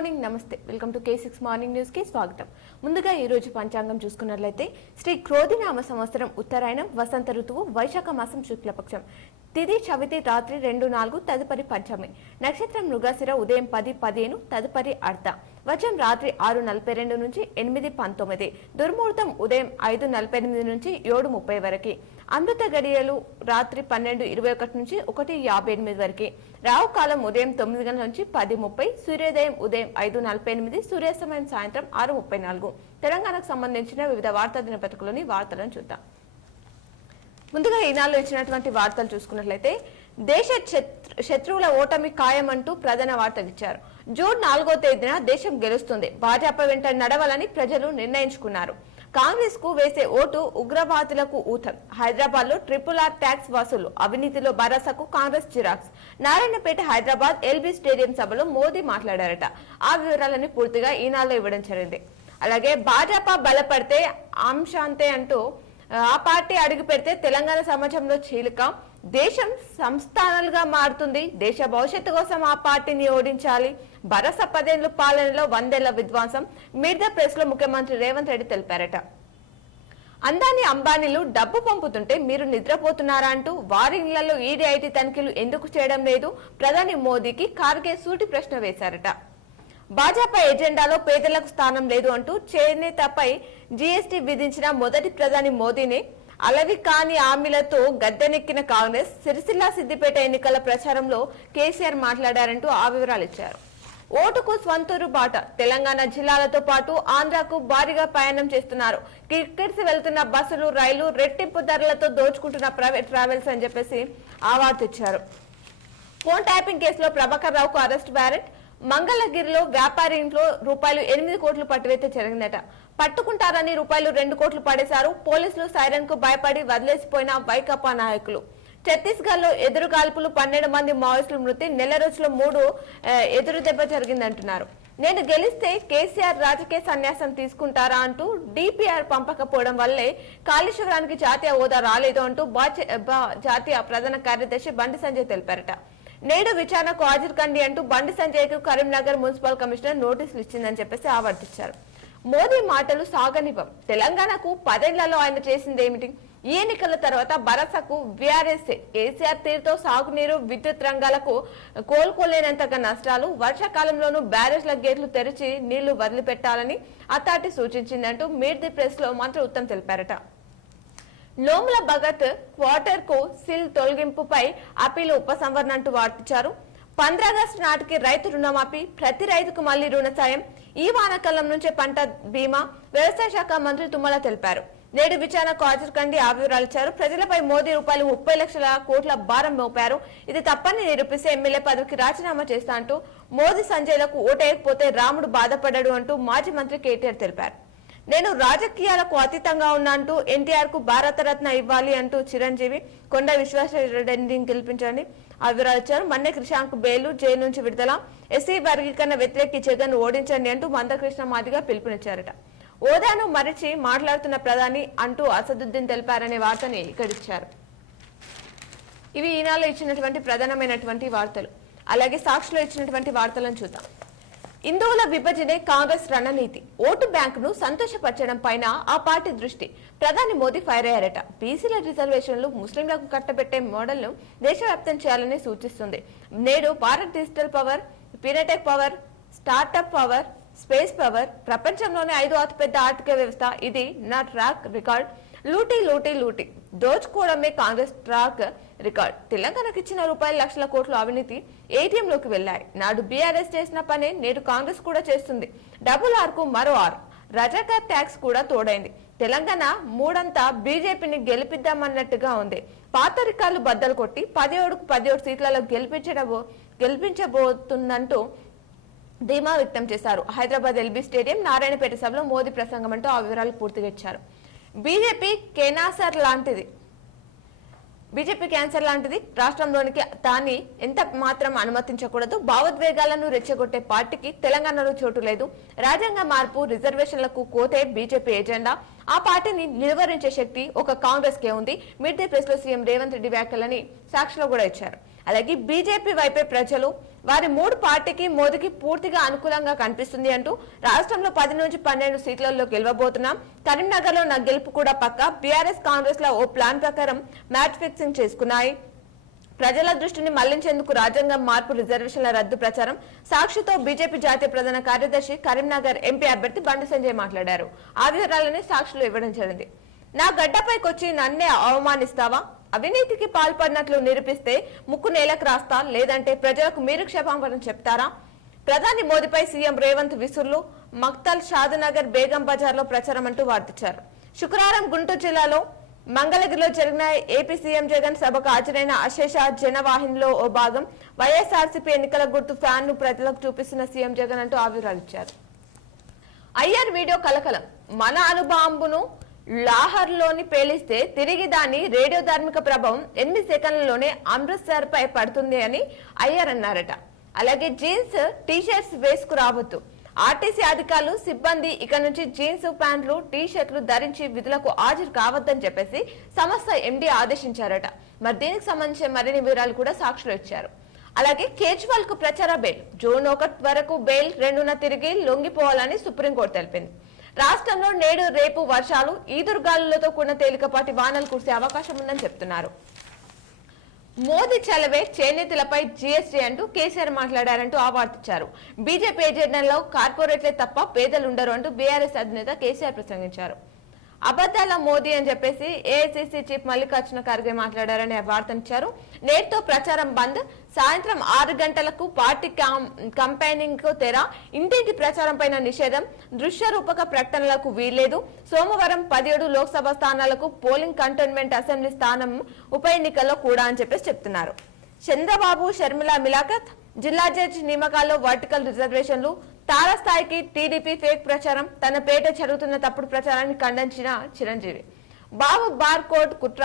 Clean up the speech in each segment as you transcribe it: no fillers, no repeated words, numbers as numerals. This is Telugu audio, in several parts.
మార్నింగ్ నమస్తే welcome to K6 morning news కి స్వాగతం. ముందుగా ఈ రోజు పంచాంగం చూసుకున్నట్లయితే శ్రీ క్రోధినామ సంవత్సరం ఉత్తరాయణం వసంత ఋతువు వైశాఖ మాసం శుక్లపక్షం తిథి చవితి రాత్రి 2-4 తదుపరి పంచమి నక్షత్రం మృగశిర ఉదయం 10-15 తదుపరి అర్ధ వచం రాత్రి 6:42 నుంచి 8:19 దుర్ముహూర్తం ఉదయం 5:48 నుంచి 7:30 వరకు అమృత గడియలు రాత్రి 12:21 నుంచి 1:58 వరకు రావు కాలం ఉదయం 9 గంటల నుంచి 10:30 సూర్యోదయం ఉదయం 5:48 సూర్యాస్తమయం సాయంత్రం 6:34 తెలంగాణకు సంబంధించిన వివిధ వార్తా దినపత్రికలోని వార్తలను చూద్దాం. ముందుగా ఈనాడులో ఇచ్చినటువంటి వార్తలు చూసుకున్నట్లయితే దేశ శత్రువుల ఓటమి ఖాయమంటూ ప్రధాన వార్తలు ఇచ్చారు. జూన్ 4వ తేదీన దేశం గెలుస్తుంది, భాజపా వెంట నడవాలని ప్రజలు నిర్ణయించుకున్నారు. కాంగ్రెస్ కు వేసే ఓటు ఉగ్రవాదులకు ఊతం. హైదరాబాద్ లో RRR ట్యాక్స్ వసూలు అవినీతిలో భరోసాకు Congress Xerox. Narayanpet Hyderabad LB stadium సభలో మోదీ మాట్లాడారట. ఆ వివరాలని పూర్తిగా ఈనాడులో ఇవ్వడం జరిగింది. అలాగే భాజపా బలపడితే అంశాంతే అంటూ ఆ పార్టీ అడుగు పెడితే తెలంగాణ సమాజంలో చీలిక, దేశం సంస్థానాలుగా మారుతుంది, దేశ భవిష్యత్తు కోసం ఆ పార్టీని ఓడించాలి, భరోసా 10 ఏళ్ల పాలనలో 100 ఏళ్ల విధ్వంసం మీడియా ప్రెస్ లో ముఖ్యమంత్రి రేవంత్ రెడ్డి తెలిపారట. అందాని అంబానీలు డబ్బు పంపుతుంటే మీరు నిద్రపోతున్నారా అంటూ వారి ఇళ్లలో ఈడీ ఐటీ తనిఖీలు ఎందుకు చేయడం లేదు ప్రధాని మోదీకి ఖార్గే సూటి ప్రశ్న వేశారట. భాజపా ఎజెండాలో పేదలకు స్థానం లేదు అంటూ చేనేతపై జీఎస్టీ విధించిన మొదటి ప్రధాని మోదీని అలవి కాని హామీలతో గద్దెనెక్కిన కాంగ్రెస్ సిరిసిల్ల సిద్దిపేట ఎన్నికల ప్రచారంలో కేసీఆర్ మాట్లాడారంటూ ఆ వివరాలు ఇచ్చారు. ఓటుకు స్వంతూరు బాట తెలంగాణ జిల్లాలతో పాటు ఆంధ్రాకు భారీగా ప్రయాణం చేస్తున్నారు. కిక్కిరిసి వెళ్తున్న బస్సులు రైలు రెట్టింపు ధరలతో దోచుకుంటున్న ప్రైవేట్ ట్రావెల్స్ అని చెప్పేసి ఆ వార్త ఇచ్చారు. ఫోన్ ట్యాపింగ్ కేసులో ప్రభాకర్ రావుకు అరెస్ట్ వారెంట్. మంగళగిరిలో వ్యాపారి ఇంట్లో ₹8 కోట్లు పట్టువేత జరిగిందట. పట్టుకుంటారని ₹2 కోట్లు పడేశారు. పోలీసులు సైరన్ కు భయపడి వదిలేసిపోయిన వైకాపా నాయకులు. ఛత్తీస్గఢ్ లో ఎదురుగాల్పులు 12 మంది మావోయిస్టులు మృతి. నెల రోజుల్లో 3 ఎదురు దెబ్బ జరిగిందంటున్నారు. నేను గెలిస్తే కేసీఆర్ రాజకీయ సన్యాసం తీసుకుంటారా అంటూ డిపిఆర్ పంపకపోవడం వల్లే కాళేశ్వరానికి జాతీయ హోదా రాలేదు అంటూ జాతీయ ప్రధాన కార్యదర్శి బండి సంజయ్ తెలిపారట. నేడు విచారణకు హాజరు కండి అంటూ బండి సంజయ్ కు కరీంనగర్ మున్సిపల్ కమిషనర్ నోటీసులు ఇచ్చిందని చెప్పేసి ఆవర్తించారు. మోదీ మాటలు సాగనివ్వం. తెలంగాణకు 10 ఏళ్లలో ఆయన చేసింది ఏమిటి? ఈ ఎన్నికల తర్వాత భరోసాకు వీఆర్ఎస్ కేసీఆర్ తీరుతో సాగునీరు విద్యుత్ రంగాలకు కోలుకోలేనంతగా నష్టాలు. వర్షాకాలంలోనూ బ్యారేజ్ల గేట్లు తెరిచి నీళ్లు వదిలిపెట్టాలని అథారిటీ సూచించిందంటూ మీట్ ది ప్రెస్ లో మంత్రి ఉత్తమ్ తెలిపారట. నోముల భగత్ క్వార్టర్ కు సిల్ తొలగింపుపై అప్పీలు ఉపసంహరణ అంటూ వార్తించారు. 15 ఆగస్టు నాటికి రైతు రుణమాఫీ, ప్రతి రైతుకు మళ్లీ రుణ సాయం, ఈ వానాకాలం నుంచే పంట బీమా వ్యవసాయ శాఖ మంత్రి తుమ్మల తెలిపారు. నేడు విచారణకు హాజరు కండి ఆ వివరాలు ఇచ్చారు. ప్రజలపై మోదీ ₹30 లక్షల కోట్ల భారం మోపారు. ఇది తప్పని నిరూపిస్తే ఎమ్మెల్యే పదవికి రాజీనామా చేస్తా అంటూ మోదీ సంజయ్లకు ఓటేయకపోతే రాముడు బాధపడ్డాడు అంటూ మాజీ మంత్రి కేటీఆర్ తెలిపారు. నేను రాజకీయాలకు అతీతంగా ఉన్నా అంటూ ఎన్టీఆర్ కు భారతరత్న ఇవ్వాలి అంటూ చిరంజీవి కొండ విశ్వేశ్వరరెడ్డిని గెలిపించండి ఆ వివరాలు ఇచ్చారు. మన్నె క్రిషాంక్ బెయిలు, జైలు నుంచి విడుదల, ఎస్సీ వర్గీకరణ వ్యతిరేకి జగన్ ఓడించండి అంటూ మందకృష్ణ మాదిగా పిలుపునిచ్చారట. హోదాను మరిచి మాట్లాడుతున్న ప్రధాని అంటూ అసదుద్దీన్ తెలిపారనే వార్తని ఇక్కడిచ్చారు. ఇవి ఈనాడులో ఇచ్చినటువంటి ప్రధానమైనటువంటి వార్తలు. అలాగే సాక్షిలో ఇచ్చినటువంటి వార్తలను చూద్దాం. హిందువుల విభజనే కాంగ్రెస్ రణనీతి, ఓటు బ్యాంకును సంతోషపరచడం పైన ఆ పార్టీ దృష్టి. ప్రధాని మోదీ ఫైర్ అయ్యారట. బీసీల రిజర్వేషన్లు ముస్లింలకు కట్టబెట్టే మోడల్ను దేశవ్యాప్తం చేయాలని సూచిస్తుంది. నేడు Bharat digital power, fintech power, startup power, space power, ప్రపంచంలోనే 5వ అతిపెద్ద ఆర్థిక వ్యవస్థ. ఇది నా ట్రాక్ రికార్డ్. లూటీ లూటీ లూటీ దోచుకోవడమే కాంగ్రెస్ ట్రాక్ రికార్డ్. తెలంగాణకు ఇచ్చిన ₹1,00,00,000 కోట్లు అవినీతి ఏటీఎంలోకి వెళ్లాయి. నాడు బీఆర్ఎస్ చేసిన పనే నేడు కాంగ్రెస్ కూడా చేస్తుంది. R కు మరో R. రజాకార్ ట్యాక్స్ కూడా తోడైంది. తెలంగాణ మూడంతా బీజేపీని గెలిపిద్దామన్నట్టుగా ఉంది. పాత రికార్డులు బద్దలు కొట్టి 17కు 17 సీట్లలో గెలిపించబోతుందంటూ ధీమా వ్యక్తం చేశారు. హైదరాబాద్ ఎల్బీ స్టేడియం నారాయణపేట సభలో మోదీ ప్రసంగం అంటూ ఆ వివరాలు పూర్తిగా ఇచ్చారు. బీజేపీ క్యాన్సర్ లాంటిది, రాష్ట్రంలోనికి దాన్ని ఎంత మాత్రం అనుమతించకూడదు. భావోద్వేగాలను రెచ్చగొట్టే పార్టీకి తెలంగాణలో చోటు లేదు. రాజ్యాంగ మార్పు, రిజర్వేషన్లకు కోతే బీజేపీ ఎజెండా. ఆ పార్టీని నిలువరించే శక్తి ఒక కాంగ్రెస్ కే ఉంది. మిడ్ డే ప్రెస్ లో సీఎం రేవంత్ రెడ్డి వ్యాఖ్యలని సాక్షిలో కూడా ఇచ్చారు. అలాగే బీజేపీ వైపే ప్రజలు వారి 3 పార్టీకి మోదీకి పూర్తిగా అనుకూలంగా కనిపిస్తుంది అంటూ రాష్ట్రంలో 10 నుంచి 12 సీట్లలో గెలవబోతున్నాం. కరీంనగర్ లో నా గెలుపు కూడా పక్క. బీఆర్ఎస్ కాంగ్రెస్ లో ఓ ప్లాన్ ప్రకారం మ్యాచ్ ఫిక్సింగ్ చేసుకున్నాయి. ప్రజల దృష్టిని మళ్లించేందుకు రాజ్యాంగం మార్పు, రిజర్వేషన్ల రద్దు ప్రచారం. సాక్షితో బీజేపీ జాతీయ ప్రధాన కార్యదర్శి కరీంనగర్ ఎంపీ అభ్యర్థి బండి సంజయ్ మాట్లాడారు. ఆ వివరాలని సాక్షిలో ఇవ్వడం జరిగింది. నా గడ్డపైకొచ్చి నన్నే అవమానిస్తావా? అవినీతికి పాల్పడినట్లు నిరూపిస్తే ముక్కు నేలకు రాస్తా, లేదంటే ప్రజలకు మీరు క్షమాపణ చెప్తారా? ప్రధాని మోదీపై సీఎం రేవంత్ విసుర్లు. మక్తల్, షాద్నగర్, బేగం బజార్ లో ప్రచారం అంటూ వార్తిచ్చారు. శుక్రవారం గుంటూరు జిల్లాలో మంగళగిరిలో జరిగిన ఏపీ సీఎం జగన్ సభకు హాజరైన అశేష జనవాహినిలో ఓ భాగం. వైఎస్ఆర్సీపీ ఎన్నికల గుర్తు ఫ్యాన్ ను ప్రజలకు చూపిస్తున్న సీఎం జగన్ అంటూ ఆవిర్భావించారు. అయ్యర్ వీడియో కలకలం. మన అణుబాంబును లాహర్లోని పేలిస్తే తిరిగి దాని రేడియో ధార్మిక ప్రభావం 8 సెకండ్లలోనే అమృత్సర్ పై పడుతుంది అని అయ్యర్ అన్నారట. అలాగే జీన్స్, టీషర్ట్స్ వేసుకు రావద్దు. ఆర్టీసీ అధికారులు, సిబ్బంది ఇక నుంచి జీన్స్ ప్యాంట్లు, టీషర్ట్లు ధరించి విధులకు హాజరు కావద్దని చెప్పేసి సంస్థ ఎండీ ఆదేశించారట. మరి దీనికి సంబంధించిన మరిన్ని వివరాలు కూడా సాక్షులు ఇచ్చారు. అలాగే కేజ్రీవాల్ కు ప్రచార బెయిల్. జూన్ 1 వరకు బెయిల్, 2న తిరిగి లొంగిపోవాలని సుప్రీంకోర్టు తెలిపింది. రాష్ట్రంలో నేడు రేపు వర్షాలు, ఈదురుగాలులతో కూడిన తేలికపాటి వానలు కురిసే అవకాశం ఉందని చెప్తున్నారు. మోదీ చలవే చేనేతలపై జీఎస్టీ అంటూ కేసీఆర్ మాట్లాడారంటూ ఆవార్తించారు. బీజేపీ ఎజెండాలో కార్పొరేట్లే తప్ప పేదలుండరు అంటూ బీఆర్ఎస్ అధినేత కేసీఆర్ ప్రసంగించారు. అబద్దాల మోదీ అని చెప్పేసి ఏఐసీసీ చీఫ్ మల్లికార్జున ఖర్గే మాట్లాడారని వార్తనిచ్చారు. నేటితో ప్రచారం బంద్. సాయంత్రం 6 గంటలకు పార్టీ కంపెయినింగ్ కు తెర. ఇంటింటి ప్రచారం పైన నిషేధం. దృశ్య రూపక ప్రకటనలకు వీల్లేదు. సోమవారం 17 లోక్సభ స్థానాలకు పోలింగ్, కంటోన్మెంట్ అసెంబ్లీ స్థానం ఉప ఎన్నికల్లో కూడా అని చెప్పేసి చెప్తున్నారు. చంద్రబాబు, షర్మిల మిలాఖత్. జిల్లా జడ్జి నియామకాల్లో వర్టికల్ రిజర్వేషన్లు. తారస్థాయికి టీడీపీ ఫేక్ ప్రచారం. తన పేట జరుగుతున్న తప్పుడు ప్రచారాన్ని ఖండించిన చిరంజీవి. బాబు బార్ కోడ్ కుట్ర.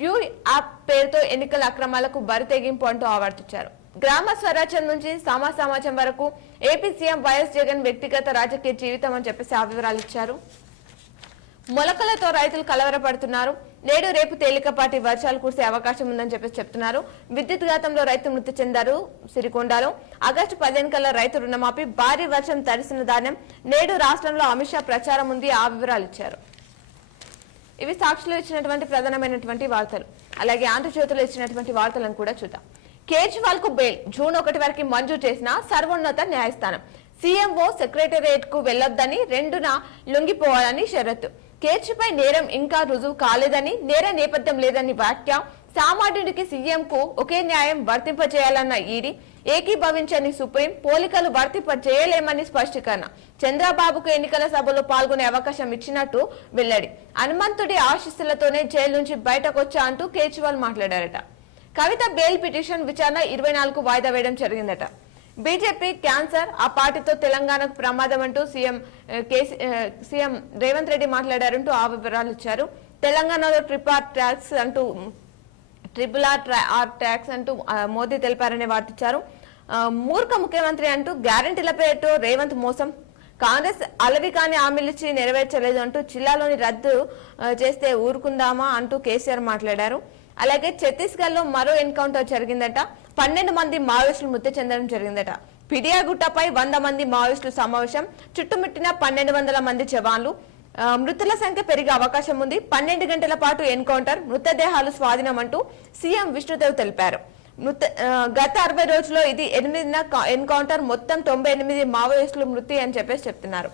వ్యూ యాప్ పేరుతో ఎన్నికల అక్రమాలకు బరితెగింపు అంటూ ఆవర్తించారు. గ్రామ స్వరాజ్యం నుంచి సమాజం వరకు ఏపీ సీఎం వైఎస్ జగన్ వ్యక్తిగత రాజకీయ జీవితం అని చెప్పేసి ఆ వివరాలు ఇచ్చారు. మొలకలతో రైతులు కలవరపడుతున్నారు. నేడు రేపు తేలికపాటి వర్షాలు కురిసే అవకాశం ఉందని చెప్పేసి చెప్తున్నారు. విద్యుత్ ఘాతంలో రైతు మృతి చెందారు సిరికొండలో. ఆగస్టు 15 కల్లా రైతు రుణమాఫీ. భారీ వర్షం తడిసిన ధాన్యం. నేడు రాష్ట్రంలో అమిత్ షా ప్రచారం ఉంది. ఆ వివరాలు ఇచ్చారు. ఇవి సాక్షులు ఇచ్చినటువంటి ప్రధానమైనటువంటి వార్తలు. అలాగే ఆంధ్రజ్యోతిలో ఇచ్చినటువంటి వార్తలను కూడా చూద్దాం. కేజ్రీవాల్ కు బెయిల్. జూన్ 1 వరకు మంజూరు చేసిన సర్వోన్నత న్యాయస్థానం. సీఎంఓ సెక్రటేరియట్ కు వెళ్లొద్దని, 2న లొంగిపోవాలని షరతు. కేజ్రీపై నేరం ఇంకా రుజువు కాలేదని, నేర నేపథ్యం లేదని వ్యాఖ్య. సామాన్యుడికి సీఎం కు ఒకే న్యాయం వర్తింపజేయాలన్న ఈడీ. ఏకీభవించని సుప్రీం. పోలికలు వర్తింపజేయలేమని స్పష్టీకరణ. చంద్రబాబుకు ఎన్నికల సభలో పాల్గొనే అవకాశం ఇచ్చినట్టు వెల్లడి. హనుమంతుడి ఆశీస్సులతోనే జైలు నుంచి బయటకొచ్చా అంటూ కేజ్రీవాల్ మాట్లాడారట. కవిత బెయిల్ పిటిషన్ విచారణ 24కు వాయిదా వేయడం జరిగిందట. బీజేపీ క్యాన్సర్, ఆ పార్టీతో తెలంగాణకు ప్రమాదం అంటూ సీఎం రేవంత్ రెడ్డి మాట్లాడారంటూ ఆ వివరాలు ఇచ్చారు. తెలంగాణలో ట్రిపుల్ ఆర్ ట్యాక్స్ అంటూ మోదీ తెలిపారనే వార్తిచ్చారు. మూర్ఖ ముఖ్యమంత్రి అంటూ గ్యారంటీల పేరుతో రేవంత్ మోసం. కాంగ్రెస్ అలవి కాని హామీలిచ్చి నెరవేర్చలేదు అంటూ జిల్లాలోని రద్దు చేస్తే ఊరుకుందామా అంటూ కేసీఆర్ మాట్లాడారు. అలాగే ఛత్తీస్గఢ్ లో మరో ఎన్కౌంటర్ జరిగిందట. 12 మంది మావోయిస్టులు మృతి చెందడం జరిగిందట. పిడియాగుట్టపై 100 మంది మావోయిస్టులు సమావేశం. చుట్టుముట్టిన 1200 మంది జవాన్లు. మృతుల సంఖ్య పెరిగే అవకాశం ఉంది. 12 గంటల పాటు ఎన్కౌంటర్. మృతదేహాలు స్వాధీనం అంటూ సీఎం విష్ణుదేవ్ తెలిపారు. గత 60 రోజుల్లో ఇది 8వ ఎన్కౌంటర్. మొత్తం 98 మావోయిస్టులు మృతి అని చెప్పేసి చెప్తున్నారు.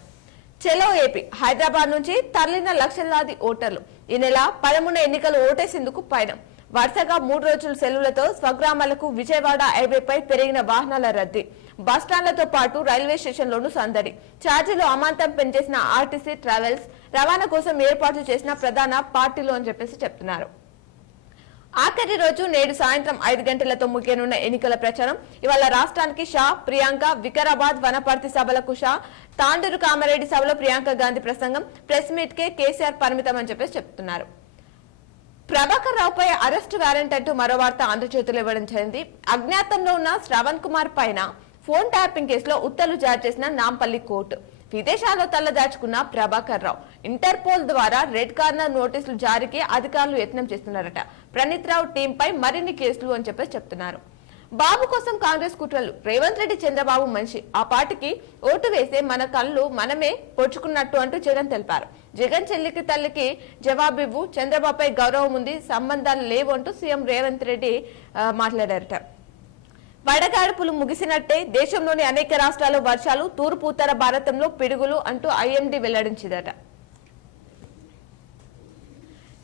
చెలో ఏపీ. హైదరాబాద్ నుంచి తరలిన లక్షలాది ఓటర్లు. ఈ నెల 13 ఎన్నికలు ఓటేసేందుకు పయనం. వరుసగా 3 రోజుల సెలవులతో స్వగ్రామాలకు విజయవాడ హైవేపై పెరిగిన వాహనాల రద్దీ. బస్టాండ్లతో పాటు రైల్వే స్టేషన్లోనూ సందడి. ఛార్జీలు అమాంతం పెంచేసిన ఆర్టీసీ ట్రావెల్స్. రవాణా కోసం ఏర్పాటు చేసిన ప్రధాన పార్టీలు అని చెప్పేసి చెప్తున్నారు. ఆఖరి రోజు నేడు సాయంత్రం 5 గంటలతో ముగియనున్న ఎన్నికల ప్రచారం. ఇవాళ రాష్ట్రానికి షా, ప్రియాంక. వికారాబాద్, వనపర్తి సభలకు షా. తాండూరు కామారెడ్డి సభలో ప్రియాంక గాంధీ ప్రసంగం. ప్రెస్ మీట్ కే కేసీఆర్ పరిమితం అని చెప్పేసి చెప్తున్నారు. ప్రభాకర్ రావుపై అరెస్టు వారెంట్ అంటూ మరో వార్త ఆంధ్రజ్యోతిలో ఇవ్వడం జరిగింది. అజ్ఞాతంలో ఉన్న శ్రవణ్ కుమార్ పైన ఫోన్ ట్యాపింగ్ కేసులో ఉత్తర్వులు జారీ చేసిన నాంపల్లి కోర్టు. విదేశాల్లో తలదాచుకున్న ప్రభాకర్ రావు ఇంటర్పోల్ ద్వారా రెడ్ కార్నర్ నోటీసులు జారీకి అధికారులు యత్నం చేస్తున్నారట. ప్రణీత్ రావు టీంపై మరిన్ని కేసులు అని చెప్తున్నారు. బాబు కోసం కాంగ్రెస్ కుట్రలు. రేవంత్ రెడ్డి చంద్రబాబు మనిషి, ఆ పార్టీకి ఓటు వేసే మన కళ్ళు మనమే పొడుచుకున్నట్టు అంటూ జగన్ తెలిపారు. జగన్ చెల్లికి తల్లికి జవాబివ్వు, చంద్రబాబుపై గౌరవం ఉంది, సంబంధాలు లేవు అంటూ సీఎం రేవంత్ రెడ్డి మాట్లాడారట. వడగాడుపులు ముగిసినట్టే దేశంలోని అనేక రాష్ట్రాల్లో వర్షాలు, తూర్పు ఉత్తర భారతంలో పిడుగులు అంటూ ఐఎండీ వెల్లడించిందట.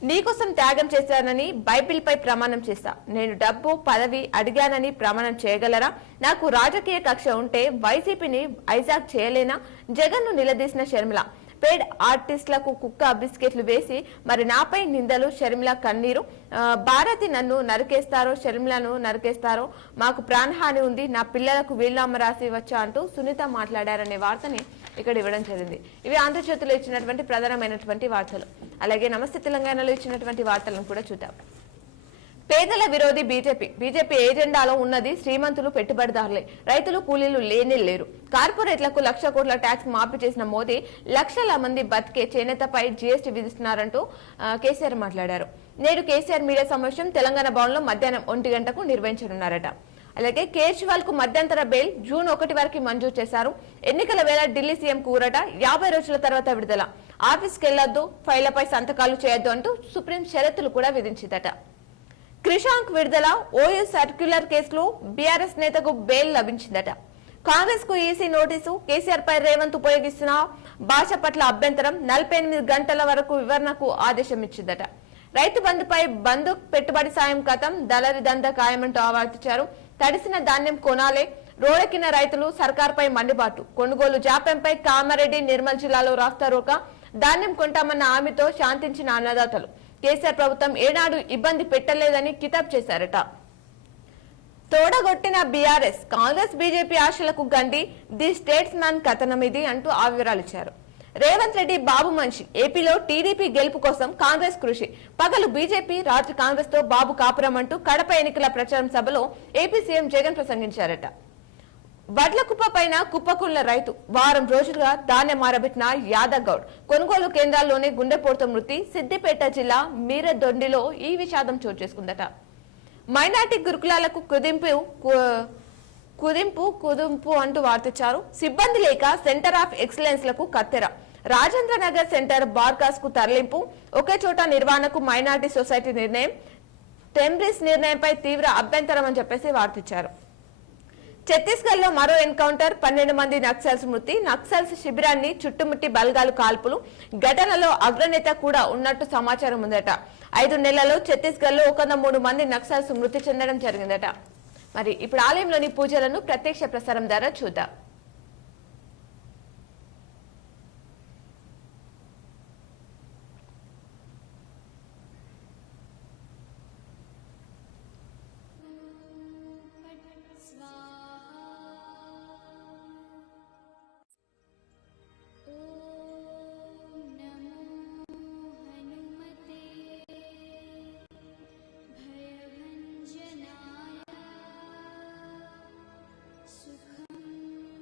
నీకోసం త్యాగం చేశానని బైబిల్పై ప్రమాణం చేశా. నేను డబ్బు పదవి అడిగానని ప్రమాణం చేయగలరా? నాకు రాజకీయ కక్ష ఉంటే వైసీపీని ఐజాక్ చేయలేనా? జగన్ ను నిలదీసిన షర్మిల. పేడ్ ఆర్టిస్టులకు కుక్క బిస్కెట్లు వేసి మరి నాపై నిందలు. షర్మిల కన్నీరు. భారతి నన్ను నరికేస్తారో, షర్మిలను నరికేస్తారో, మాకు ప్రాణహాని ఉంది, నా పిల్లలకు వీలునామా రాసి వచ్చా అంటూ సునీత మాట్లాడారనే వార్తని ఇక్కడ ఇవ్వడం జరిగింది. ఇవి ఆంధ్రజ్యోతిలో ఇచ్చినటువంటి ప్రధానమైనటువంటి వార్తలు. అలాగే నమస్తే తెలంగాణలో ఇచ్చినటువంటి వార్తలను కూడా చూద్దాం. పేదల విరోధి బీజేపీ ఏజెండాలో ఉన్నది శ్రీమంతులు, పెట్టుబడిదారులే. రైతులు, కూలీలు లేరు. కార్పొరేట్లకు 1,00,000 కోట్ల ట్యాక్స్ మాఫీ చేసిన మోదీ లక్షల మంది బతికే చేనేతపై జీఎస్టీ విధిస్తున్నారంటూ కేసీఆర్ మాట్లాడారు. నేడు కేసీఆర్ మీడియా సమావేశం తెలంగాణ భవన్లో మధ్యాహ్నం 1 గంటకు నిర్వహించనున్నారట. అలాగే కేజ్రీవాల్ కు మధ్యంతర బెయిల్ జూన్ 1 వరకు మంజూరు చేశారు. ఎన్నికల వేళ ఢిల్లీ సీఎం కూరట 50 రోజుల తర్వాత విడుదల. ఆఫీస్కి వెళ్లొద్దు, ఫైళ్లపై సంతకాలు చేయొద్దు అంటూ సుప్రీం షరతులు కూడా విధించిందట. క్రిషాంక్ విడుదల. ఓయూ సర్క్యులర్ కేసులో బీఆర్ఎస్ నేతకు బెయిల్ లభించిందట. కాంగ్రెస్ కు ఈసీ నోటీసు. కేసీఆర్ పై రేవంత్ ఉపయోగిస్తున్న భాష పట్ల అభ్యంతరం. 48 గంటల వరకు వివరణకు ఆదేశం ఇచ్చిందట. రైతు బంధుపై బంధు పెట్టుబడి సాయం కథం, దళారి దంద ఖాయమంటూ ఆవర్తించారు. తడిసిన ధాన్యం కొనాలే. రోడెక్కిన రైతులు, సర్కార్పై మండిబాటు. కొనుగోలు జాప్యంపై కామారెడ్డి, నిర్మల్ జిల్లాలో రాస్తారోక. ధాన్యం కొంటామన్న హామీతో శాంతించిన అన్నదాతలు. కేసీఆర్ ప్రభుత్వం ఏనాడు ఇబ్బంది పెట్టలేదని కితాబ్ చేశారట. తోడగొట్టిన బీఆర్ఎస్. కాంగ్రెస్ బీజేపీ ఆశలకు గండి. ది స్టేట్స్ మ్యాన్ కథనం ఇది అంటూ ఆ వివరాలు ఇచ్చారు. రేవంత్ రెడ్డి బాబు మనిషి. ఏపీలో టీడీపీ గెలుపు కోసం కాంగ్రెస్ కృషి. పగలు బీజేపీ, రాత్రి కాంగ్రెస్ తో బాబు కాపురం అంటూ కడప ఎన్నికల ప్రచారం సభలో ఏపీ సీఎం జగన్ ప్రసంగించారట. వడ్ల కుప్ప పైన కుప్పకున్న రైతు. వారం రోజులుగా ధాన్యం ఆరబెట్టిన యాదవ్ గౌడ్. కొనుగోలు కేంద్రాల్లోనే గుండెపోటుతో మృతి. సిద్దిపేట జిల్లా మీరదొండిలో ఈ విషాదం చోటు చేసుకుందట. మైనార్టీ గురుకులాలకు కుదింపు అంటూ వార్తించారు. సిబ్బంది లేక సెంటర్ ఆఫ్ ఎక్సలెన్స్ లకు కత్తెర. రాజేంద్ర నగర్ సెంటర్ బార్కాస్ కు తరలింపు. ఒకే చోట నిర్వహణకు మైనార్టీ సొసైటీ నిర్ణయం. టెంబ్రిస్ నిర్ణయంపై తీవ్ర అభ్యంతరం అని చెప్పేసి వార్తించారు. ఛత్తీస్గఢ్ లో మరో ఎన్కౌంటర్. 12 మంది నక్సల్స్ మృతి. నక్సల్స్ శిబిరాన్ని చుట్టుముట్టి బలగాలు కాల్పులు. ఘటనలో అగ్రనేత కూడా ఉన్నట్టు సమాచారం ఉందట. 5 నెలల్లో ఛత్తీస్గఢ్ లో 103 మంది నక్సల్స్ మృతి చెందడం జరిగిందట. మరి ఇప్పుడు ఆలయంలోని పూజలను ప్రత్యక్ష ప్రసారం ద్వారా చూద్దాం. सुखं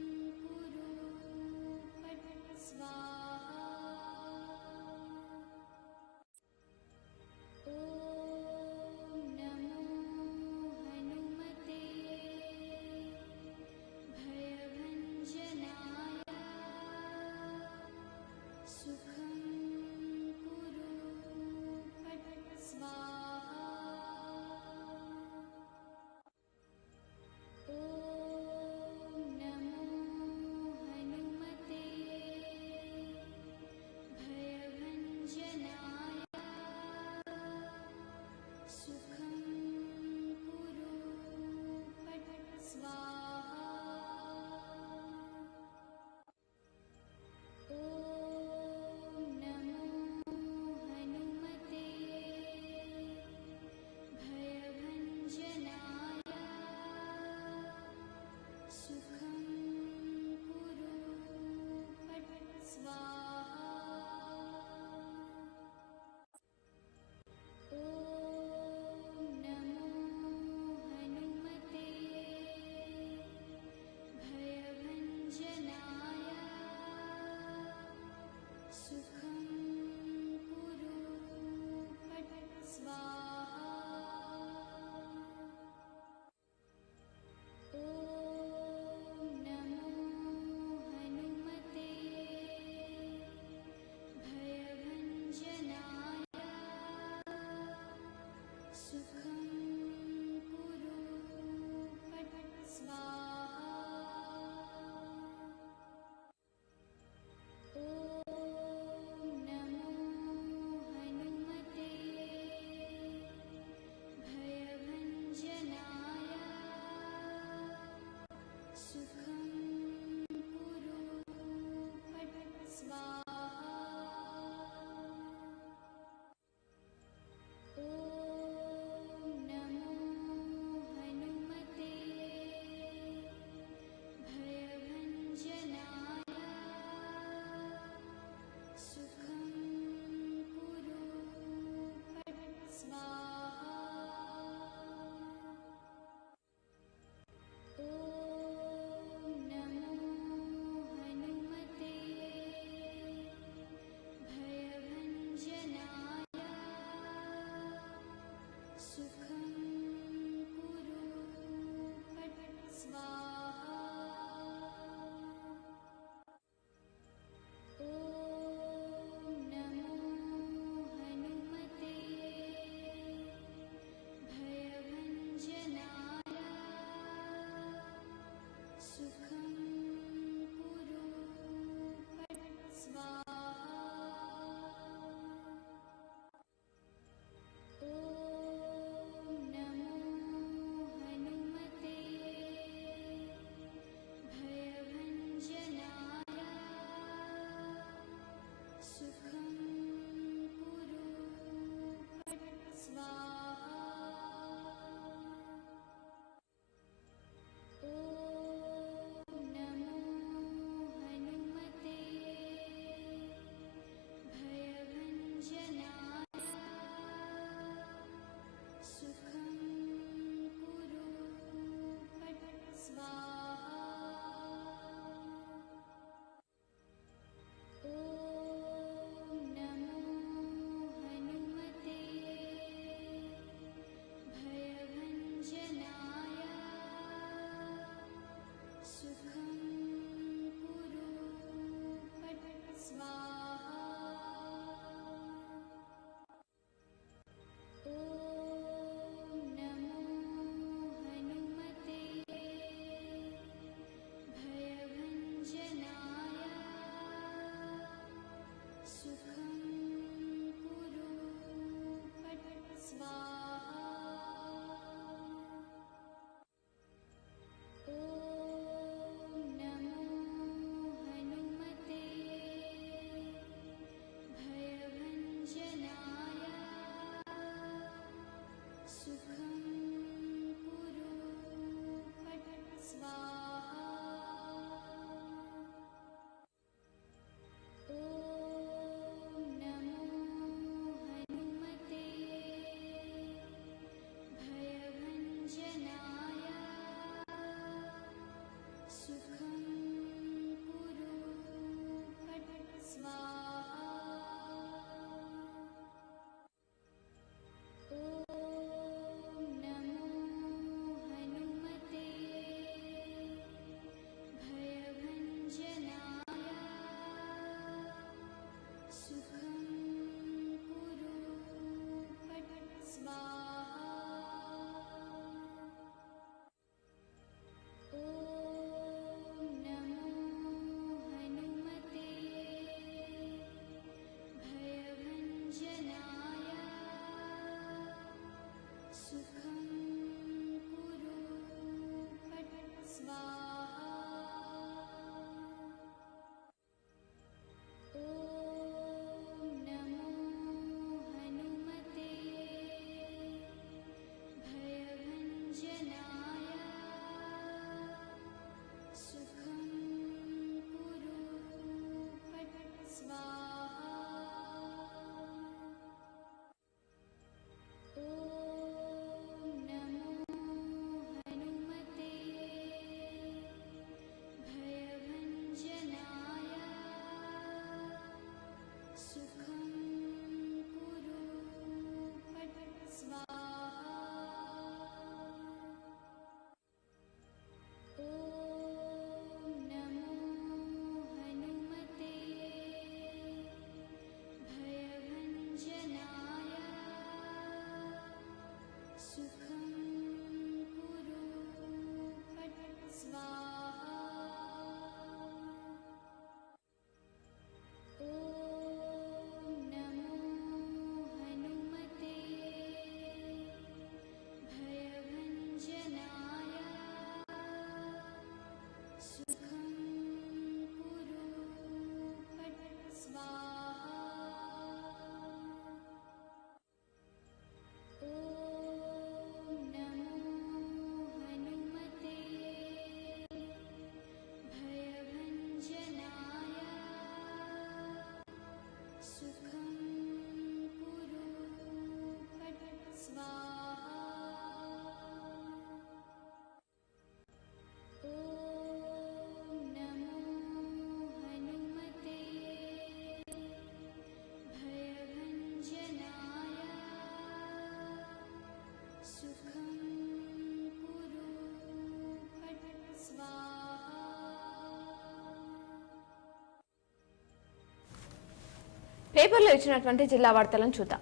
పేపర్లో ఇచ్చినటువంటి జిల్లా వార్తలను చూద్దాం.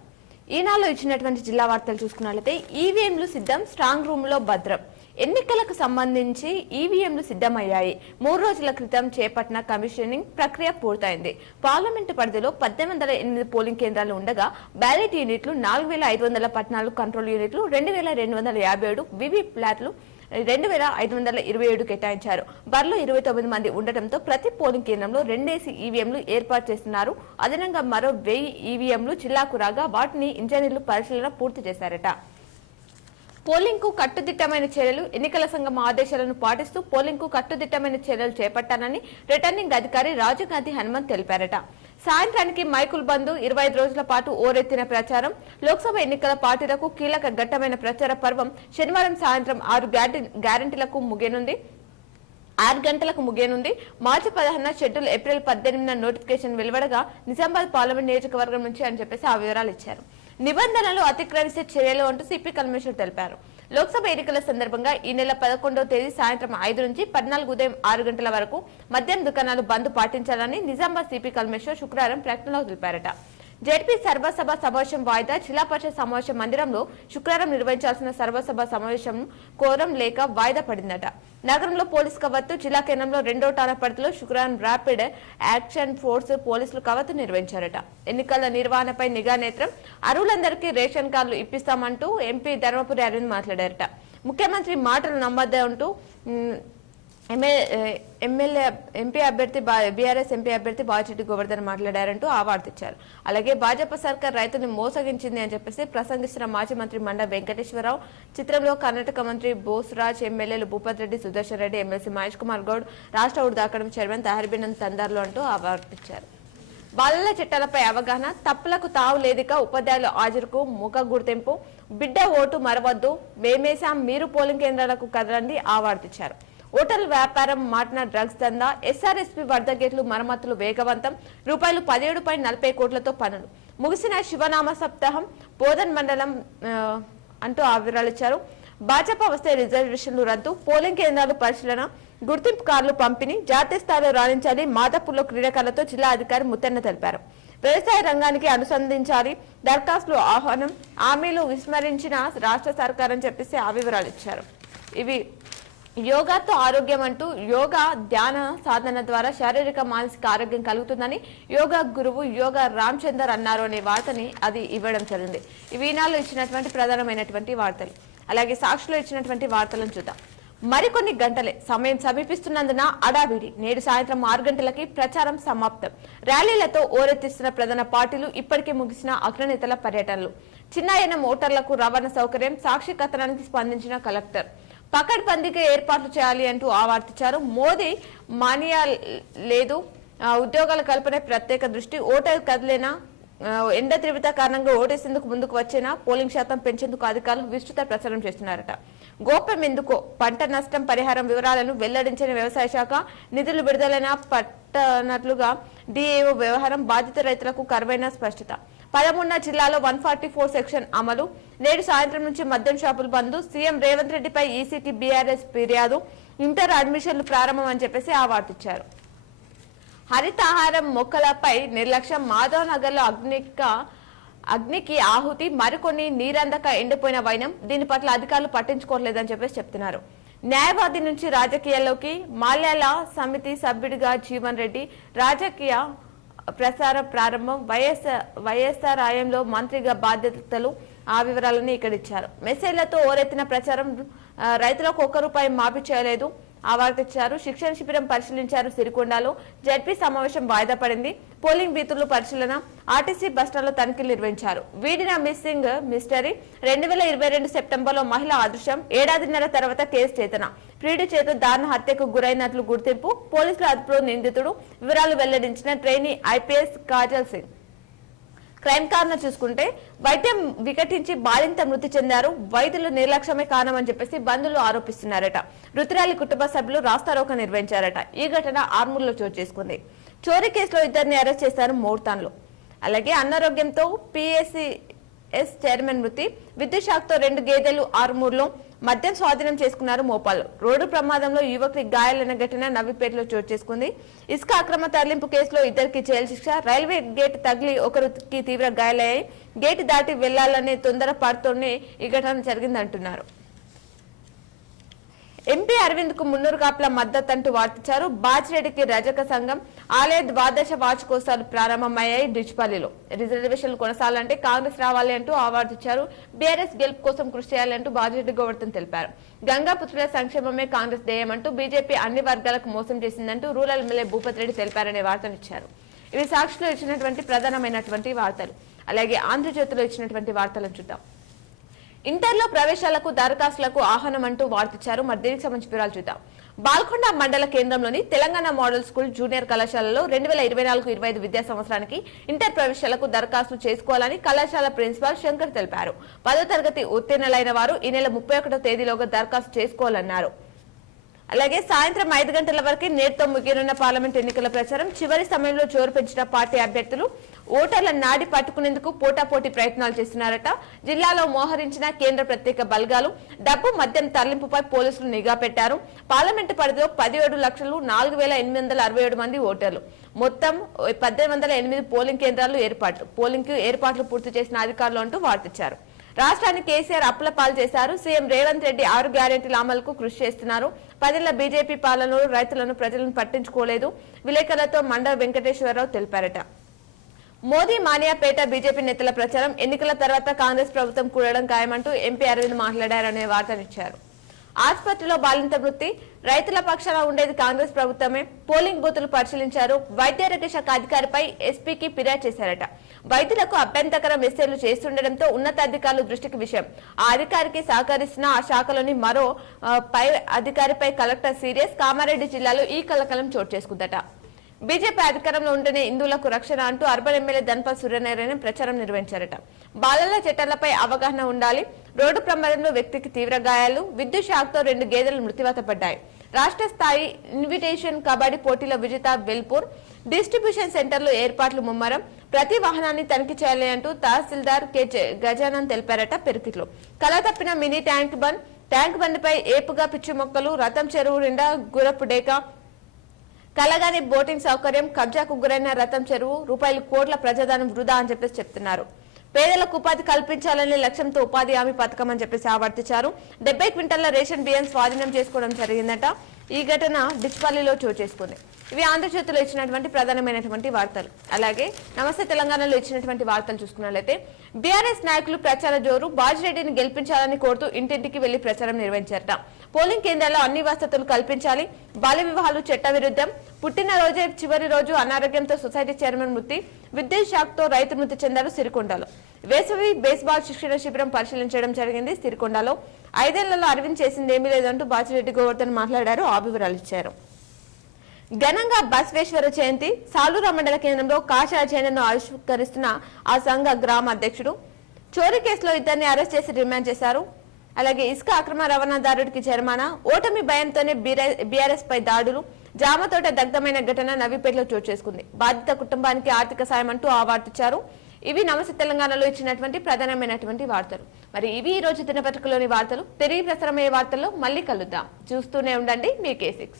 ఈనాడులో ఇచ్చినటువంటి జిల్లా వార్తలు చూసుకున్నట్లయితే ఈవీఎంలు సిద్ధం, స్ట్రాంగ్ రూమ్ లో భద్రం. ఎన్నికలకు సంబంధించి ఈవీఎంలు సిద్ధమయ్యాయి. 3 రోజుల క్రితం చేపట్టిన కమిషనింగ్ ప్రక్రియ పూర్తయింది. పార్లమెంటు పరిధిలో 1808 పోలింగ్ కేంద్రాలు ఉండగా బ్యాలెట్ యూనిట్లు 4514, కంట్రోల్ యూనిట్లు 2257, వివి ప్లాట్లు 2527 కేటాయించారు. బరిలో 29 మంది ఉండటంతో ప్రతి పోలింగ్ కేంద్రంలో 2 ఈవీఎంలు ఏర్పాటు చేస్తున్నారు. అదనంగా మరో 1000 ఈవీఎంలు జిల్లాకు రాగా వాటిని ఇంజనీర్లు పరిశీలన పూర్తి చేశారట. పోలింగ్ కు కట్టుదిట్టమైన చర్యలు, ఎన్నికల సంఘం ఆదేశాలను పాటిస్తూ పోలింగ్ కు కట్టుదిట్టమైన చర్యలు చేపట్టానని రిటర్నింగ్ అధికారి రాజీవ్ గాంధీ హనుమంత్ తెలిపారట. సాయంత్రానికి మైకుల్ బంద్, 25 రోజుల పాటు ఓరెత్తిన ప్రచారం. లోక్సభ ఎన్నికల పార్టీలకు కీలక ఘట్టమైన ప్రచార పర్వం శనివారం సాయంత్రం 6 గంటలకు ముగియనుంది. మార్చి 16న షెడ్యూల్, ఏప్రిల్ 18న నోటిఫికేషన్ వెలువడగా నిజామాబాద్ పార్లమెంట్ నియోజకవర్గం నుంచి అని చెప్పేసి ఆ వివరాలు ఇచ్చారు. నిబంధనలు అతిక్రమించే చర్యలు అంటూ సిపి కమిషనర్ తెలిపారు. లోక్సభ ఎన్నికల సందర్భంగా ఈ నెల 11వ తేదీ సాయంత్రం 5 నుంచి 14 ఉదయం 6 గంటల వరకు మద్యం దుకాణాలు బంద్ పాటించాలని నిజామాబాద్ సిపి కమిషనర్ శుక్రవారం ప్రకటనలో తెలిపారట. జెడ్పీ సర్వసభ సమావేశం వాయిదా. జిల్లా పరిషత్ సమావేశ మందిరంలో శుక్రవారం నిర్వహించాల్సిన సర్వసభ సమావేశం కోరం లేక వాయిదా పడిందట. నగరంలో పోలీసు కవత్తు. జిల్లా కేంద్రంలో 2వ ఠాణా పరిధిలో శుక్రవారం ర్యాపిడ్ యాక్షన్ ఫోర్స్ పోలీసులు కవత్తు నిర్వహించారట. ఎన్నికల నిర్వహణపై నిఘా నేత్రం. అర్హులందరికీ రేషన్ కార్డులు ఇప్పిస్తామంటూ ఎంపీ ధర్మపురి అరవింద్ మాట్లాడారట. ముఖ్యమంత్రి మాటలు నమ్మద్దంటూ ఎంపీ అభ్యర్థి బీఆర్ఎస్ ఎంపీ అభ్యర్థి బాజిరెడ్డి గోవర్ధన్ మాట్లాడారంటూ ఆ వార్త ఇచ్చారు. అలాగే భాజపా సర్కార్ రైతుని మోసగించింది అని చెప్పేసి ప్రసంగిస్తున్న మాజీ మంత్రి మండ వెంకటేశ్వరరావు. చిత్రంలో కర్ణాటక మంత్రి బోస్రాజ్, ఎమ్మెల్యేలు భూపత్ రెడ్డి, సుదర్శన్ రెడ్డి, ఎమ్మెల్సీ మహేష్ కుమార్ గౌడ్, రాష్ట్ర ఉర్దూ అకాడమీ చైర్మన్ తహర్బిన్ తందార్లు అంటూ ఆ వార్త ఇచ్చారు. బాలల చట్టాలపై అవగాహన. తప్పులకు తావు లేదిక. ఉపాధ్యాయుల హాజరుకు ముఖ గుర్తింపు. బిడ్డ ఓటు మరవద్దు. మేమేశాం, మీరు పోలింగ్ కేంద్రాలకు కదలండి ఆ వార్త ఇచ్చారు. ఓటర్ల వ్యాపారం మాటిన డ్రగ్స్ దందా. ఎస్ఆర్ఎస్పీ వరద గేట్లు మరమ్మతులు వేగవంతం. రూపాయలు 17.40 కోట్లతో పనులు. ముగిసిన శివనామ సప్తాహం. బోధన్ మండలం అంటూ ఆ వివరాలు ఇచ్చారు. భాజపా వస్తే రిజర్వేషన్లు రద్దు. పోలింగ్ కేంద్రాలు పరిశీలన. గుర్తింపు కార్డులు పంపిణీ. జాతీయ స్థాయిలో రాణించాలి. మాదాపూర్లో క్రీడాకారులతో జిల్లా అధికారి ముత్తన్న తెలిపారు. వ్యవసాయ రంగానికి అనుసంధించాలి. దరఖాస్తులు ఆహ్వానం. హామీలు విస్మరించిన రాష్ట్ర సర్కార్ అని చెప్పేసి ఆ వివరాలు ఇచ్చారు. ఇవి యోగాతో ఆరోగ్యం అంటూ యోగా ధ్యాన సాధన ద్వారా శారీరక మానసిక ఆరోగ్యం కలుగుతుందని యోగా గురువు యోగా రామచందర్ అన్నారు అనే వార్తని అది ఇవ్వడం జరిగింది. ఇవి ఈనాడులో ఇచ్చినటువంటి ప్రధానమైనటువంటి వార్తలు. అలాగే సాక్షిలో ఇచ్చినటువంటి వార్తలను చూద్దాం. మరికొన్ని గంటలే సమయం సమీపిస్తున్నందున అడావిడి. నేడు సాయంత్రం 6 గంటలకి ప్రచారం సమాప్తం. ర్యాలీలతో ఓరెత్తిస్తున్న ప్రధాన పార్టీలు. ఇప్పటికే ముగిసిన అగ్రనేతల పర్యటనలు. చిన్నాయన ఓటర్లకు రవాణా సౌకర్యం. సాక్షి కథనానికి స్పందించిన కలెక్టర్. పకడ్బందీగా ఏర్పాట్లు చేయాలి అంటూ ఆ వార్త ఇచ్చారు. మోదీ మానియా లేదు. ఉద్యోగాల కల్పనే ప్రత్యేక దృష్టి. ఓటర్ కదిలేనా. ఎండ తీవ్రత కారణంగా ఓటేసేందుకు ముందుకు వచ్చేనా. పోలింగ్ శాతం పెంచేందుకు అధికారులు విస్తృత ప్రచారం చేస్తున్నారట. గోప్యం ఎందుకో. పంట నష్టం పరిహారం వివరాలను వెల్లడించిన వ్యవసాయ శాఖ. నిధులు విడుదలైన పట్టనట్లుగా డిఏఓ వ్యవహారం. బాధిత రైతులకు కరువైన స్పష్టత. 13 జిల్లాలో 144 సెక్షన్ అమలు. నేడు సాయంత్రం నుంచి మద్యం షాపులు బంద్. సీఎం రేవంత్ రెడ్డిపై ఈసీకి బీఆర్ఎస్ ఫిర్యాదు. ఇంటర్ అడ్మిషన్లు ప్రారంభం అని చెప్పేసి ఆ వార్త ఇచ్చారు. హరితహారం మొక్కలపై నిర్లక్ష్యం. మాధవ్ నగర్ లో అగ్నికి ఆహుతి. మరికొన్ని నీరందక ఎండిపోయిన వైనం. దీని పట్ల అధికారులు పట్టించుకోవట్లేదని చెప్పేసి చెప్తున్నారు. న్యాయవాది నుంచి రాజకీయాల్లోకి. మాల్యాల సమితి సభ్యుడిగా జీవన్ రెడ్డి. రాజకీయ ప్రసార ప్రారంభం. వైఎస్ఆర్ ఆయంలో మంత్రిగా బాధ్యతలు. ఆ వివరాలని ఇక్కడ ఇచ్చారు. మెసేజ్లతో ఓరెత్తిన ప్రచారం. రైతులకు ₹1 మాఫీ చేయలేదు ఆ వార్త ఇచ్చారు. శిక్షణ శిబిరం పరిశీలించారు సిరికొండలో. జెడ్పీ సమావేశం వాయిదా పడింది. పోలింగ్ బూతులు పరిశీలన. ఆర్టీసీ బస్టాండ్లో తనిఖీలు నిర్వహించారు. వీడిన మిస్సింగ్ మిస్టరీ. 2022 సెప్టెంబర్లో మహిళ అదృశ్యం. ఏడాదిన్నర తర్వాత కేసు చేతన. ప్రియుడి చేత దారుణ హత్యకు గురైనట్లు గుర్తింపు. పోలీసుల అదుపులో నిందితుడు. వివరాలు వెల్లడించిన trainee IPS Kajal Singh. Crime కారణం చూసుకుంటే వైద్యం వికటించి బాలింత మృతి చెందారు. వైద్యులు నిర్లక్ష్యమే కారణమని చెప్పేసి బంధువులు ఆరోపిస్తున్నారట. రుతురాలి కుటుంబ సభ్యులు రాస్తారోక నిర్వహించారట. ఈ ఘటన ఆర్మూర్లో చోటు చేసుకుంది. చోరీ కేసులో 2 అరెస్ట్ చేశారు మోర్తాన్లో. అలాగే అనారోగ్యంతో చైర్మన్ మృతి, విద్యుత్ షాక్తో 2 గేదెలు ఆరుమూరులో మద్యం స్వాధీనం చేసుకున్నారు మోపాలు. రోడ్డు ప్రమాదంలో యువకుడికి గాయాలైన ఘటన నవ్విపేటలో చోటు చేసుకుంది. ఇసుక అక్రమ తరలింపు కేసులో 2కి జైలు శిక్ష. రైల్వే గేట్ తగిలి ఒకరికి తీవ్ర గాయాలయ్యాయి. గేటు దాటి వెళ్లాలనే తొందరపాటుతోనే ఈ ఘటన జరిగిందంటున్నారు. ఎంపీ అరవింద్ కు మున్నూరు కాపుల మద్దతంటూ వార్తించారు. బాజిరెడ్డికి రజక సంఘం ఆలయ ద్వాదశ వార్షికోత్సవాలు ప్రారంభమయ్యాయి. డిచ్పల్లిలో రిజర్వేషన్లు కొనసాగాలంటే కాంగ్రెస్ రావాలి అంటూ ఆవార్తించారు. బీఆర్ఎస్ గెలుపు కోసం కృషి చేయాలంటూ బాజిరెడ్డి గోవర్ధన్ తెలిపారు. గంగాపుత్రుల సంక్షేమమే కాంగ్రెస్ ధ్యేయమంటూ బీజేపీ అన్ని వర్గాలకు మోసం చేసిందంటూ రూరల్ ఎమ్మెల్యే భూపతి రెడ్డి తెలిపారనే వార్తనిచ్చారు. ఇవి సాక్షిలో ఇచ్చినటువంటి ప్రధానమైనటువంటి వార్తలు. అలాగే ఆంధ్రజ్యోతిలో ఇచ్చినటువంటి వార్తలను చూద్దాం. ఇంటర్లో ప్రవేశాలకు దరఖాస్తులకు ఆహ్వానం అంటూ వార్తించారు. మరి దీనికి సంబంధించి వివరాలు చూద్దాం. బాల్కొండ మండల కేంద్రంలోని తెలంగాణ మోడల్ స్కూల్ జూనియర్ కళాశాలలో 2024-25 విద్యా సంవత్సరానికి ఇంటర్ ప్రవేశాలకు దరఖాస్తు చేసుకోవాలని కళాశాల ప్రిన్సిపాల్ శంకర్ తెలిపారు. 10వ తరగతి ఉత్తీర్ణులైన వారు ఈ నెల 31వ తేదీలోగా దరఖాస్తు చేసుకోవాలన్నారు. అలాగే సాయంత్రం 5 గంటల వరకు నేటితో ముగియనున్న పార్లమెంట్ ఎన్నికల ప్రచారం చివరి సమయంలో జోరు పెంచిన పార్టీ అభ్యర్థులు ఓటర్ల నాడి పట్టుకునేందుకు పోటాపోటీ ప్రయత్నాలు చేస్తున్నారట. జిల్లాలో మోహరించిన కేంద్ర ప్రత్యేక బలగాలు డబ్బు మద్యం తరలింపుపై పోలీసులు నిఘా పెట్టారు. పార్లమెంటు పరిధిలో 17,04,867 మంది ఓటర్లు, మొత్తం 1808 పోలింగ్ కేంద్రాలు పోలింగ్ ఏర్పాట్లు పూర్తి చేసిన అధికారులు అంటూ వార్తించారు. రాష్ట్రాన్ని కేసీఆర్ అప్పుల పాలు చేశారు. సీఎం రేవంత్ రెడ్డి 6 గ్యారెంటీల అమలుకు కృషి చేస్తున్నారు. 10 ఏళ్ల బీజేపీ పాలనలో రైతులను ప్రజలను పట్టించుకోలేదు. విలేకరులతో మండల వెంకటేశ్వరరావు తెలిపారట. మోదీ మానియాపేట బీజేపీ నేతల ప్రచారం ఎన్నికల తర్వాత కాంగ్రెస్ ప్రభుత్వం కూడడం ఖాయమంటూ ఎంపీ అరవింద్ మాట్లాడారనే వార్తనిచ్చారు. ఆసుపత్రిలో బాలింత మృతి, రైతుల పక్షాన ఉండేది కాంగ్రెస్ ప్రభుత్వమే. పోలింగ్ బూతులు పరిశీలించారు. వైద్యారోగ్య శాఖ అధికారిపై ఎస్పీకి ఫిర్యాదు చేశారట. వైద్యులకు అభ్యంతర మెసేజ్లు చేస్తుండటంతో ఉన్నతాధికారులు దృష్టికి విషయం. ఆ అధికారికి సహకరిస్తున్న ఆ శాఖలోని మరో పై అధికారిపై కలెక్టర్ సీరియస్. కామారెడ్డి జిల్లాలో ఈ కలకలం చోటు చేసుకుందట. బీజేపీ అధికారంలో ఉంటేనే హిందువులకు రక్షణ అంటూ అర్బన్ ఎమ్మెల్యే ధన్పాల్ సూర్యనారాయణ ప్రచారం నిర్వహించారట. బాలల చట్టాలపై అవగాహన ఉండాలి. రోడ్డు ప్రమాదంలో వ్యక్తికి తీవ్ర గాయాలు, విద్యుత్ షాక్తో 2 గేదెలు మృత్యువాత పడ్డాయి. రాష్ట్ర స్థాయి ఇన్విటేషన్ కబడ్డీ పోటీల విజేత వెల్పూర్ డిస్ట్రిబ్యూషన్ సెంటర్లో ఏర్పాట్లు ముమ్మరం. ప్రతి వాహనాన్ని తనిఖీ చేయాలి అంటూ తహసీల్దార్ కె గజానన్ తెలిపారట. పెరికిట్లో కళ తప్పిన మినీ ట్యాంక్ బండ్ పై ఏపుగా పిచ్చి మొక్కలు, రథం చెరువు నిండా గురపు డేక, కలగాని బోటింగ్ సౌకర్యం, కబ్జాకు గురైన రథం చెరువు, ₹1,00,00,000 ప్రజాధనం వృధా అని చెప్తున్నారు. పేదలకు ఉపాధి కల్పించాలనే లక్ష్యంతో ఉపాధి హామీ పథకం అని ఆవర్తించారు. 70 క్వింటాల రేషన్ బియ్యం స్వాధీనం చేసుకోవడం జరిగిందట. ఈ ఘటన డిచ్పల్లిలో చోటు చేసుకుంది. ఇవి ఆంధ్రజ్యోతిలో ఇచ్చినటువంటి ప్రధానమైనటువంటి వార్తలు. అలాగే నమస్తే తెలంగాణలో ఇచ్చినటువంటి వార్తలు చూసుకున్నట్లయితే బీఆర్ఎస్ నాయకులు ప్రచార జోరు. బాజిరెడ్డిని గెలిపించాలని కోరుతూ ఇంటింటికి వెళ్లి ప్రచారం నిర్వహించారట. పోలింగ్ కేంద్రాల్లో అన్ని వసతులు కల్పించాలి. బాల్య వివాహాలు చట్ట విరుద్ధం. పుట్టినరోజే చివరి రోజు అనారోగ్యంతో సొసైటీ చైర్మన్ మృతి. విద్యుత్ షాక్తో రైతు మృతి చెందారు సిరికొండలో. వేసవి బేస్బాల్ శిక్షణ శిబిరం పరిశీలించడం జరిగింది సిరికొండలో. 5 ఏళ్లలో అరవింద్ చేసింది ఏమీ లేదంటూ బాజిరెడ్డి గోవర్ధన్ మాట్లాడారు. ఆ వివరాలు ఇచ్చారు. ఘనంగా బసవేశ్వర జయంతి. సాలూరు మండల కేంద్రంలో కాషాయ జెండాను ఆవిష్కరిస్తున్న ఆ సంఘ గ్రామ అధ్యక్షుడు. చోరీ కేసులో 2ని అరెస్ట్ చేసి రిమాండ్ చేశారు. అలాగే ఇసుక అక్రమ రవాణాదారుడికి జరిమానా. ఓటమి భయంతోనే బీఆర్ఎస్ పై దాడులు. జామతోట దగ్ధమైన ఘటన నవీపేటలో చోటు చేసుకుంది. బాధిత కుటుంబానికి ఆర్థిక సాయం అంటూ ఆవార్తించారు. ఇవి నమస్తే తెలంగాణలో ఇచ్చినటువంటి ప్రధానమైనటువంటి వార్తలు. మరి ఇవి ఈ రోజు దినపత్రికలోని వార్తలు. తిరిగి ప్రసారమయ్యే వార్తల్లో మళ్ళీ కలుద్దాం. చూస్తూనే ఉండండి మీ K6.